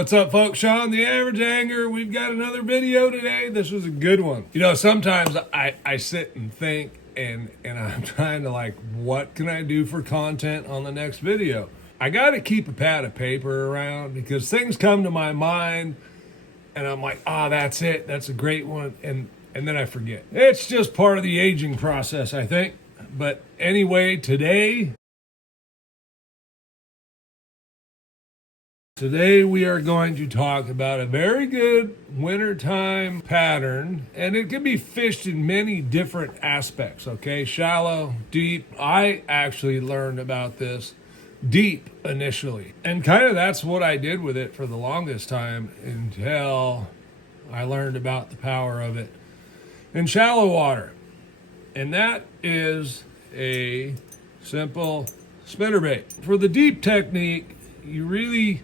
What's up, folks? Sean, the Average Angler. We've got another video today. This was a good one. You know, sometimes I sit and think and I'm trying to like, what can I do for content on the next video? I got to keep a pad of paper around because things come to my mind and I'm like, that's it. That's a great one. And then I forget. It's just part of the aging process, I think. But anyway, today we are going to talk about a very good wintertime pattern, and it can be fished in many different aspects, okay? Shallow, deep. I actually learned about this deep initially, and kind of that's what I did with it for the longest time until I learned about the power of it in shallow water. And that is a simple spinnerbait. For the deep technique, you really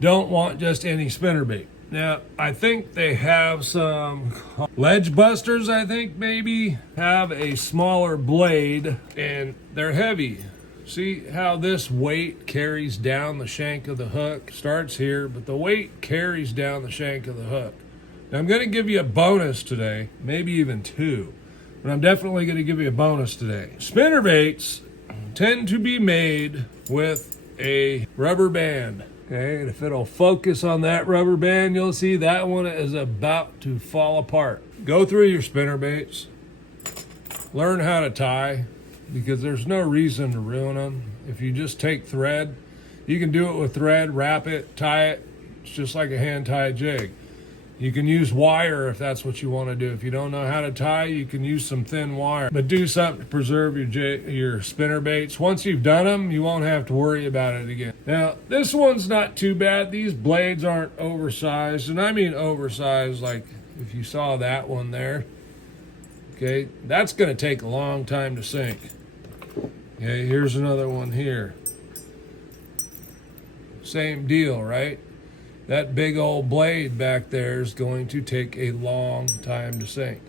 don't want just any spinnerbait. Now, I think they have some Ledgebusters, I think maybe, have a smaller blade, and they're heavy. See how this weight carries down the shank of the hook? Starts here, but the weight carries down the shank of the hook. Now, I'm going to give you a bonus today, maybe even two, but I'm definitely going to give you a bonus today. Spinnerbaits tend to be made with a rubber band. Okay, and if it'll focus on that rubber band, you'll see that one is about to fall apart. Go through your spinnerbaits, learn how to tie, because there's no reason to ruin them. If you just take thread, you can do it with thread, wrap it, tie it. It's just like a hand-tied jig. You can use wire if that's what you want to do. If you don't know how to tie, you can use some thin wire. But do something to preserve your spinnerbaits. Once you've done them, you won't have to worry about it again. Now, this one's not too bad. These blades aren't oversized. And I mean oversized, like if you saw that one there. Okay, that's going to take a long time to sink. Okay, here's another one here. Same deal, right? That big old blade back there is going to take a long time to sink.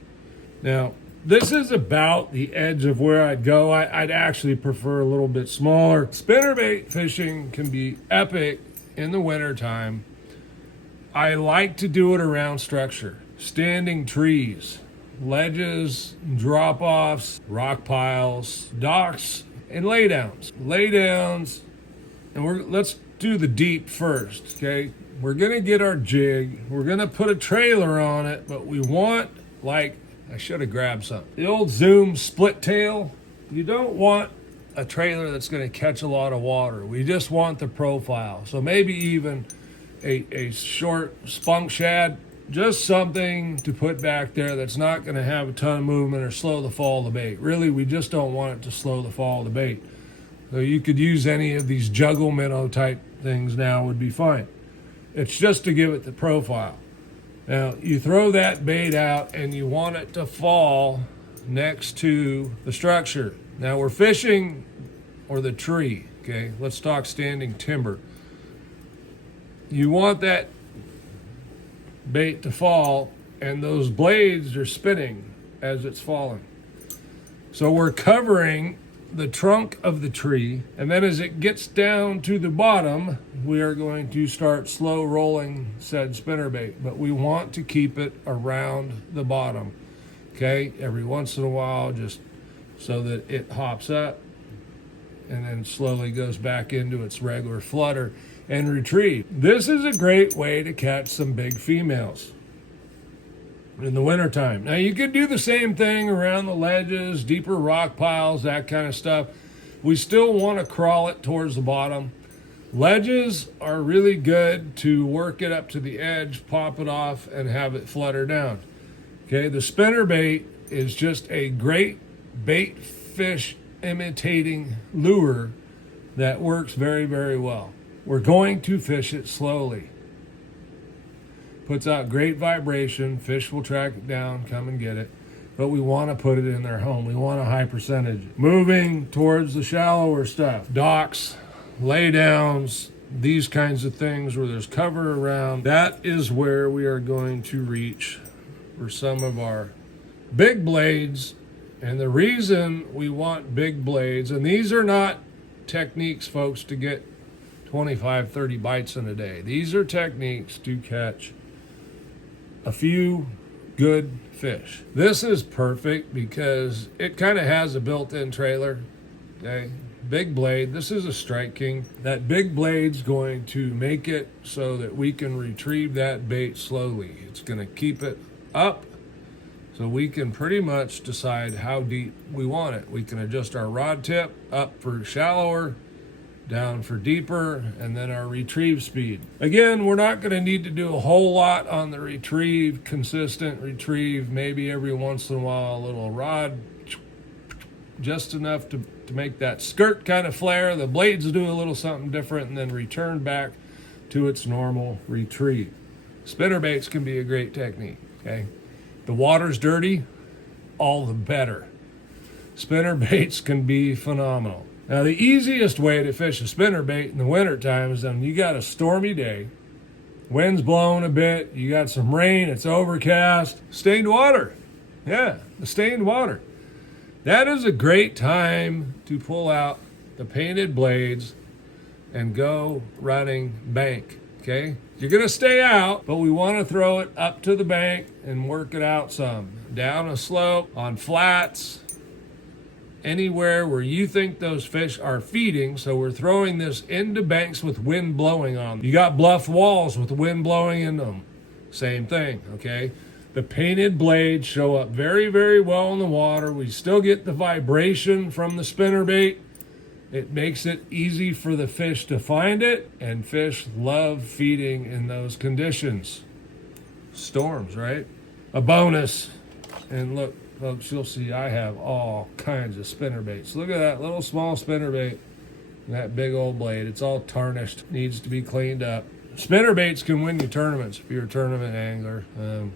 Now, this is about the edge of where I'd go. I'd actually prefer a little bit smaller. Spinnerbait fishing can be epic in the wintertime. I like to do it around structure. Standing trees, ledges, drop-offs, rock piles, docks, and laydowns. Laydowns, and let's do the deep first, okay? We're gonna get our jig, we're gonna put a trailer on it, but we want, like, I should have grabbed something. The old Zoom split tail. You don't want a trailer that's gonna catch a lot of water. We just want the profile. So maybe even a short spunk shad, just something to put back there that's not gonna have a ton of movement or slow the fall of the bait. Really, we just don't want it to slow the fall of the bait. So you could use any of these juggle minnow type things now would be fine. It's just to give it the profile. Now, you throw that bait out and you want it to fall next to the structure. Now, we're fishing, or the tree, okay? Let's talk standing timber. You want that bait to fall, and those blades are spinning as it's falling. So we're covering the trunk of the tree, and then as it gets down to the bottom, we are going to start slow rolling said spinnerbait, but we want to keep it around the bottom, okay? Every once in a while, just so that it hops up and then slowly goes back into its regular flutter and retrieve. This is a great way to catch some big females in the wintertime. Now, you could do the same thing around the ledges, deeper rock piles, that kind of stuff. We still want to crawl it towards the bottom. Ledges are really good to work it up to the edge, pop it off, and have it flutter down. Okay, the spinnerbait is just a great bait fish imitating lure that works very, very well. We're going to fish it slowly. Puts out great vibration. Fish will track it down, come and get it. But we want to put it in their home. We want a high percentage. Moving towards the shallower stuff. Docks, laydowns, these kinds of things where there's cover around. That is where we are going to reach for some of our big blades. And the reason we want big blades, and these are not techniques, folks, to get 25, 30 bites in a day. These are techniques to catch a few good fish. This is perfect because it kind of has a built-in trailer. Okay, big blade. This is a Strike King. That big blade's going to make it so that we can retrieve that bait slowly. It's going to keep it up so we can pretty much decide how deep we want it. We can adjust our rod tip up for shallower, down for deeper, and then our retrieve speed. Again, we're not going to need to do a whole lot on the retrieve, consistent retrieve, maybe every once in a while a little rod, just enough to make that skirt kind of flare. The blades do a little something different and then return back to its normal retrieve. Spinnerbaits can be a great technique, okay? The water's dirty, all the better. Spinnerbaits can be phenomenal. Now, the easiest way to fish a spinnerbait in the wintertime is when you got a stormy day, wind's blowing a bit, you got some rain, it's overcast, stained water. Yeah, the stained water. That is a great time to pull out the painted blades and go running bank, okay? You're gonna stay out, but we wanna throw it up to the bank and work it out some. Down a slope, on flats, anywhere where you think those fish are feeding. So we're throwing this into banks with wind blowing on them. You got bluff walls with wind blowing in them. Same thing, okay? The painted blades show up very, very well in the water. We still get the vibration from the spinnerbait. It makes it easy for the fish to find it, and fish love feeding in those conditions. Storms, right? A bonus, and look, folks, you'll see I have all kinds of spinnerbaits. Look at that little small spinnerbait, that big old blade. It's all tarnished, needs to be cleaned up. Spinnerbaits can win you tournaments if you're a tournament angler.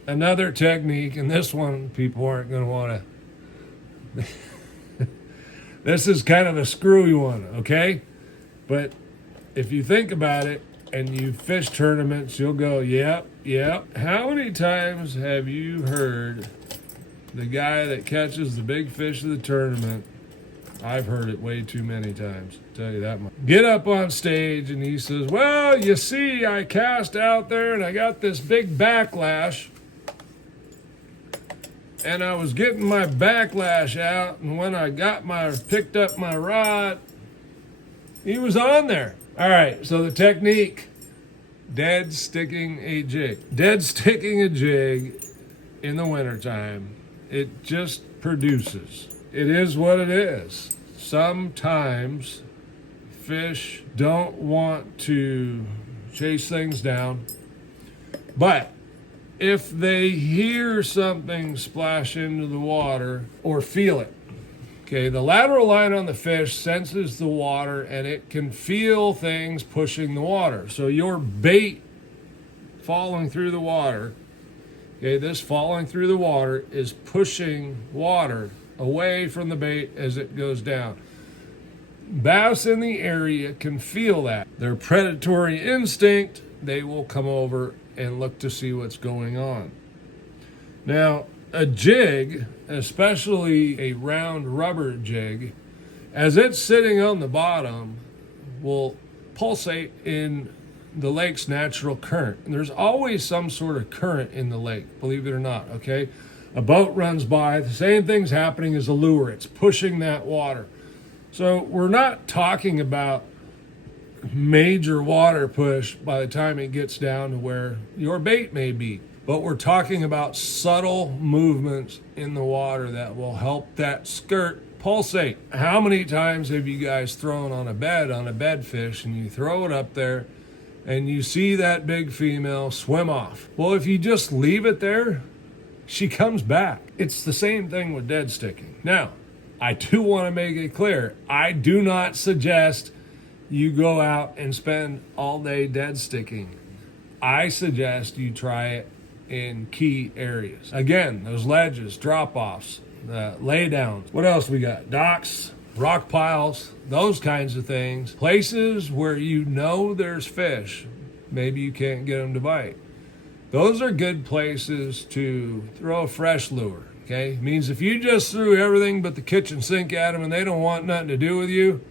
Another technique, and this one people aren't going to want to. This is kind of a screwy one, okay? But if you think about it and you fish tournaments, you'll go, yep. How many times have you heard the guy that catches the big fish of the tournament? I've heard it way too many times, I'll tell you that much. Get up on stage and he says, well, you see, I cast out there and I got this big backlash. And I was getting my backlash out, and when I picked up my rod, he was on there. All right, so the technique, dead sticking a jig. Dead sticking a jig in the wintertime, it just produces. It is what it is. Sometimes fish don't want to chase things down, but if they hear something splash into the water or feel it, okay, the lateral line on the fish senses the water and it can feel things pushing the water. So your bait falling through the water, okay, this falling through the water is pushing water away from the bait as it goes down. Bass in the area can feel that. Their predatory instinct, they will come over and look to see what's going on. Now, a jig, especially a round rubber jig, as it's sitting on the bottom, will pulsate in the lake's natural current. And there's always some sort of current in the lake, believe it or not, okay? A boat runs by, the same thing's happening as a lure. It's pushing that water. So we're not talking about major water push by the time it gets down to where your bait may be, but we're talking about subtle movements in the water that will help that skirt pulsate. How many times have you guys thrown on a bed fish, and you throw it up there and you see that big female swim off? Well, if you just leave it there, she comes back. It's the same thing with dead sticking. Now, I do want to make it clear, I do not suggest you go out and spend all day dead sticking. I suggest you try it in key areas. Again, those ledges, drop-offs, laydowns. What else we got? Docks, rock piles, those kinds of things. Places where you know there's fish. Maybe you can't get them to bite. Those are good places to throw a fresh lure, okay? Means if you just threw everything but the kitchen sink at them and they don't want nothing to do with you,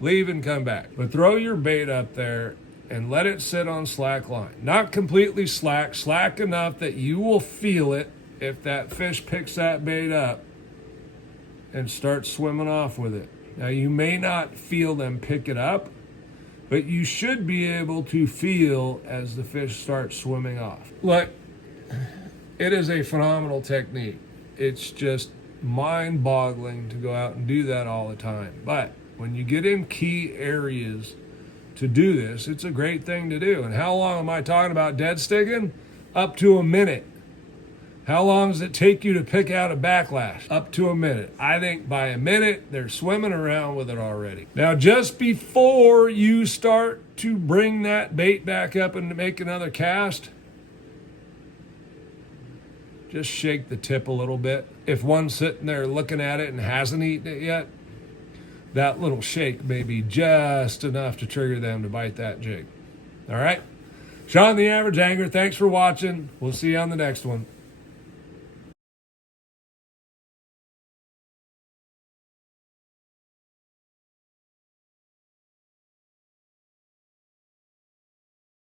leave and come back. But throw your bait up there and let it sit on slack line. Not completely slack, slack enough that you will feel it if that fish picks that bait up and starts swimming off with it. Now, you may not feel them pick it up, but you should be able to feel as the fish starts swimming off. Look, it is a phenomenal technique. It's just mind-boggling to go out and do that all the time. But when you get in key areas to do this, it's a great thing to do. And how long am I talking about dead sticking? Up to a minute. How long does it take you to pick out a backlash? Up to a minute. I think by a minute, they're swimming around with it already. Now, just before you start to bring that bait back up and make another cast, just shake the tip a little bit. If one's sitting there looking at it and hasn't eaten it yet, that little shake may be just enough to trigger them to bite that jig. All right? Sean the Average Angler, thanks for watching. We'll see you on the next one.